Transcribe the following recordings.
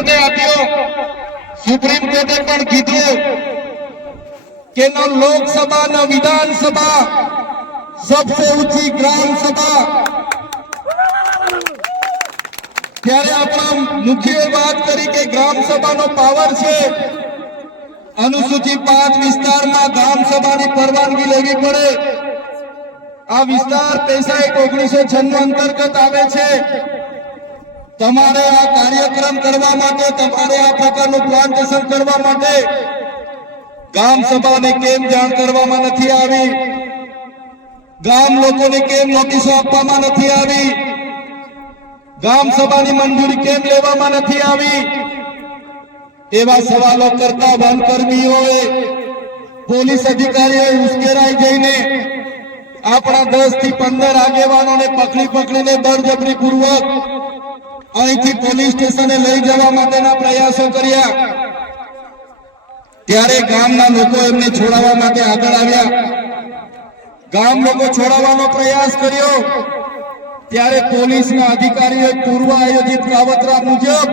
કોર્ટે આપ્યો, સુપ્રીમ કોર્ટે પણ કીધું કે ન લોકસભા ન વિધાનસભા, सबसे ऊंची ग्राम सभा। ત્યારે આપણા મુખ્ય વાત કરી કે ગ્રામ સભાનો પાવર છે, અનુસૂચિત 5 વિસ્તારમાં ગ્રામ સભાની પરવાનગી લેવી પડે। આ વિસ્તાર પૈસા 1996 અંતર્ગત આવે છે। તમારે આ કાર્યક્રમ કરવા માટે, તમારે આ પ્રકારનું પ્લાન્ટેશન કરવા માટે ગ્રામ સભાને કેમ જાણ કરવામાં નથી આવી? ગામ લોકોને કેમ નોટિસો આપવામાં નથી આવી? ગામ સભાની મંજૂરી કેમ લેવામાં નથી આવી? એવા સવાલો કરતા વનકર્મીઓએ, પોલીસ અધિકારીઓએ ઉશ્કેરાઈ જઈને આપણા 10 થી 15 આગેવાનોને પકડીને બળજબરીપૂર્વક અહીંથી પોલીસ સ્ટેશને લઈ જવા માટેના પ્રયાસો કર્યા। ત્યારે ગામના લોકો એમને છોડાવવા માટે આગળ આવ્યા। ગામ લોકો છોડાવવાનો પ્રયાસ કર્યો ત્યારે પોલીસના અધિકારીઓએ પૂર્વ આયોજિત કાવતરા મુજબ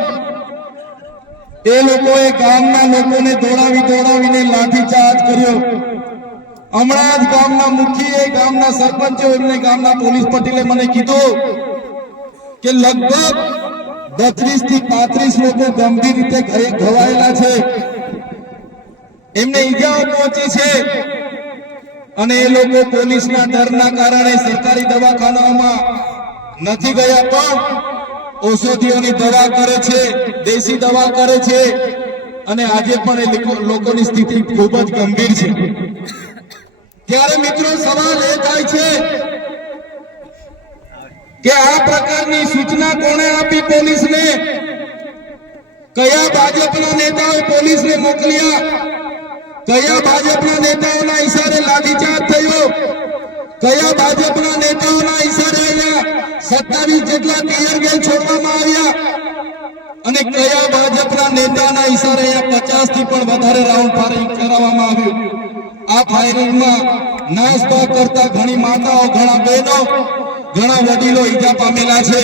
એ લોકોએ ગામના લોકોને દોડાવીને લાઠીચાર્જ કર્યો। હમણાં જ ગામના મુખીએ, ગામના સરપંચો, એમને ગામના પોલીસ પટેલે મને કીધું કે લગભગ 32 થી 35 લોકો ગંભીર રીતે ઘવાયેલા છે, એમને ઈજાઓ પહોંચી છે અને એ લોકો પોલીસના ડરના કારણે સરકારી દવાખાનામાં નથી ગયા, પણ ઔષધિઓની દવા કરે છે, દેશી દવા કરે છે અને આજે પણ એ લોકોની સ્થિતિ ખૂબ જ ગંભીર છે। ત્યારે મિત્રો સવાલ એ થાય છે કે આ પ્રકારની સૂચના કોણે આપી પોલીસને? કયા ભાજપના નેતાઓએ પોલીસને મોકલ્યા? કયા ભાજપના નેતાઓના ઈશારે લાઠીચાર્જ થયો? કયા ભાજપના નેતાઓના ઈશારે અહીંયા 27 જેટલા ટીયર ગેસ છોડવામાં આવ્યા? અને કયા ભાજપના નેતાના ઈશારે અહીંયા 50 થી પણ વધારે રાઉન્ડ ફાયરિંગ કરાવવામાં આવ્યું? આ ફાયરિંગમાં નાસભાગ કરતા ઘણી માતાઓ, ઘણા બહેનો, ઘણા વડીલો ઈજા પામેલા છે।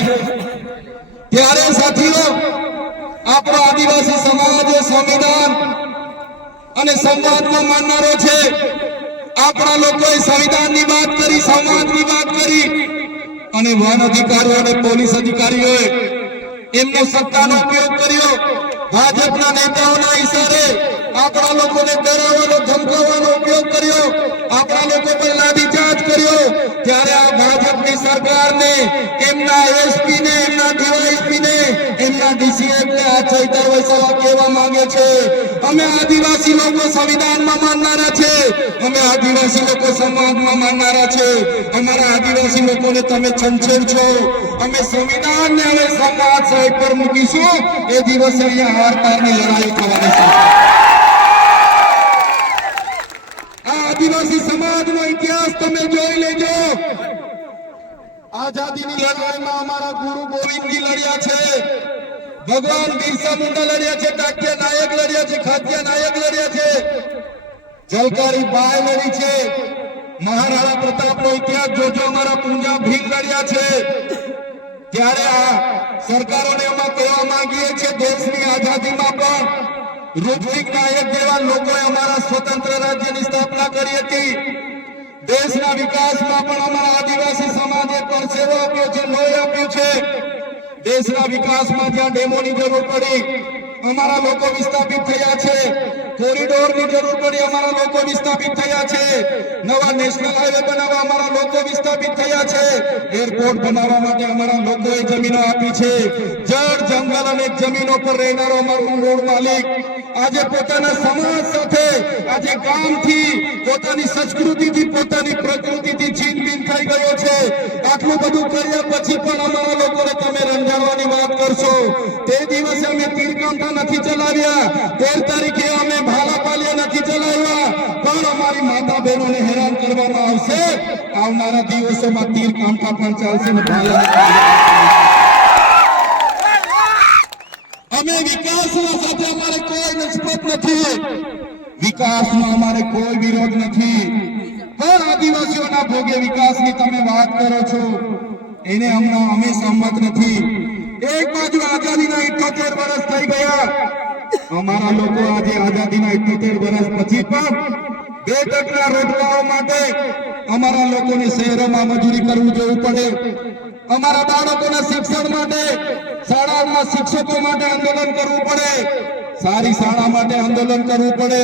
ત્યારે સાથીઓ, આપણો આદિવાસી સમાજ સંવિધાન અને સંવાદમાં માનનારો છે। આપણા લોકોએ સંવિધાનની વાત કરી, સમાજની વાત કરી અને વન અધિકારીઓ અને પોલીસ અધિકારીઓએ એમનો સત્તાનો ઉપયોગ કર્યો। ભાજપના નેતાઓના ઈશારે આપણા લોકોને ડરાવવાનો, ધમકાવવાનો ઉપયોગ કર્યો, આપણા લોકો પર લાઠીચાર્જ કર્યો। ત્યારે આ ભાજપની સરકારને, એમના એસપીને, એમના ડીવાયએસપીને, એમના ડીસીએફને આ ચૈતર વસાવા કહેવા માંગે છે, અમે આદિવાસી લોકો સંવિધાનમાં માનનારા છે, અમે આદિવાસી લોકો સમાજમાં માનનારા છે, અમારા આદિવાસી લોકોને તમે છંછેડ છો, અમે સંવિધાનને હવે સમાજ સાઈડ પર મૂકીશું। એ દિવસે અહીંયા હાર-પારની લડાઈ થવાની છે। આદિવાસી સમાજનો ઇતિહાસ તમે જોઈ લેજો। આઝાદીની લડાઈમાં અમારા ગુરુ ગોવિંદજી લડ્યા છે, ભગવાન બિરસા મુંડા લડ્યા છે, ટાટિયા નાયક લડ્યા છે, ખાટિયા નાયક લડ્યા છે, જલકારી બાઈ લડી છે, મહારાણા પ્રતાપનો ઇતિહાસ જોજો, અમારા પૂંજા ભીલ લડ્યા છે। ત્યારે આ સરકારોને અમે કહેવા માંગીએ છીએ, દેશની આઝાદીમાં પણ રૂપસિંહ નાયક જેવા લોકોએ અમારા સ્વતંત્ર રાજ્યની સ્થાપના કરી હતી। દેશના વિકાસમાં પણ અમારા આદિવાસી સમાજે પરસેવો આપ્યો છે, લોહી આપ્યું છે। દેશના વિકાસમાં જ્યાં ડેમોની જરૂર પડી, અમારા લોકો વિસ્થાપિત થયા છે, કોરિડોરની જરૂર પડી, અમારા લોકો વિસ્થાપિત થયા છે, નવા નેશનલ હાઈવે બનાવવા અમારા લોકો વિસ્થાપિત થયા છે, એરપોર્ટ બનાવવા માટે અમારા લોકોએ જમીનો આપી છે। જળ, જંગલ અને જમીનો પર રહેનારો અમારો મૂળ માલિક આજે પોતાના સમાજ સાથે, આજે ગામથી, પોતાની સંસ્કૃતિથી, પોતાની પ્રકૃતિથી છીનબીન થઈ ગયો છે। આટલું બધું કર્યા પછી પણ અમારા લોકોને તમે રંજાડવાની વાત કરશો? તે દિવસે અમે તીરકાંઠા નથી ચલાવ્યા, 13 તારીખે અમે ભાલાપાલિયા નથી ચલાવ્યા, પણ અમારી માતા બહેનોને હેરાન કરવામાં આવશે। આવનારા દિવસોમાં તીરકાંઠા પણ ચાલશે ને ભાલા। અમે વિકાસના સાથે અમારે કોઈ નિસ્બત નથી, વિકાસમાં અમારે કોઈ વિરોધ નથી, પણ આદિવાસીઓના ભોગે વિકાસની તમે વાત કરો છો, એને અમે સંમત નથી। એક બાજુ આઝાદીના 78 વર્ષ થઈ ગયા, અમારા લોકો આજે આઝાદીના 78 વર્ષ પછી પણ 2% રોજગારો માટે અમારા લોકોને શહેરોમાં મજૂરી કરવું જવું પડે. અમારા બાળકોના શિક્ષણ માટે શાળાઓમાં શિક્ષકો માટે આંદોલન કરવું પડે. સારી શાળા માટે આંદોલન કરવું પડે.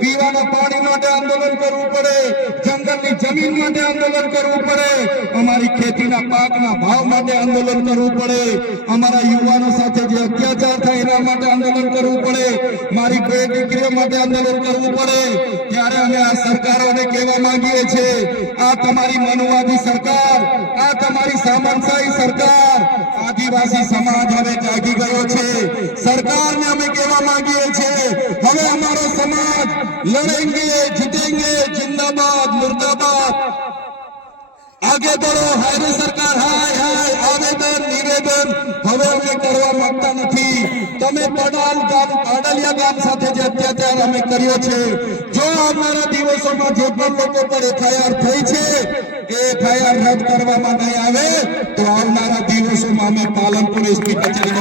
પીવાના પાણી માટે આંદોલન કરવું પડે. જંગલની જમીન માટે આંદોલન કરવું પડે. અમારી ખેતીના પાકના ભાવ માટે આંદોલન કરવું પડે. અમારા યુવાનો સાથે જે અત્યાચાર થાય એના માટે આંદોલન કરવું પડે. મારી બે દીકરીઓ માટે આંદોલન કરવું પડે. ત્યારે અમે આ સરકારોને કહેવા માંગીએ છીએ, આ તમારી મનુવાદી સરકાર, આ તમારી સામંતશાહી સરકાર, આદિવાસી સમાજ હવે જાગી ગયો છે. સરકારને અમે કહેવા માંગીએ છીએ, હવે અમારો સમાજ લડેંગે જીતેંગે, जिंदाबाद मुर्दाबाद. आगे बढ़ो. हाय सरकार, हाय हाय. आवेदन निवेदन હવે અમે કરવા માંગતા નથી. તમે પાડલિયા ગામ સાથે જે અત્યાચાર અમે કર્યો છે, જો આવનારા દિવસોમાં જે પણ લોકો પર FIR થઈ છે એ FIR રદ કરવામાં નહીં આવે તો આવનારા દિવસોમાં અમે પાલનપુર એસપી કચેરી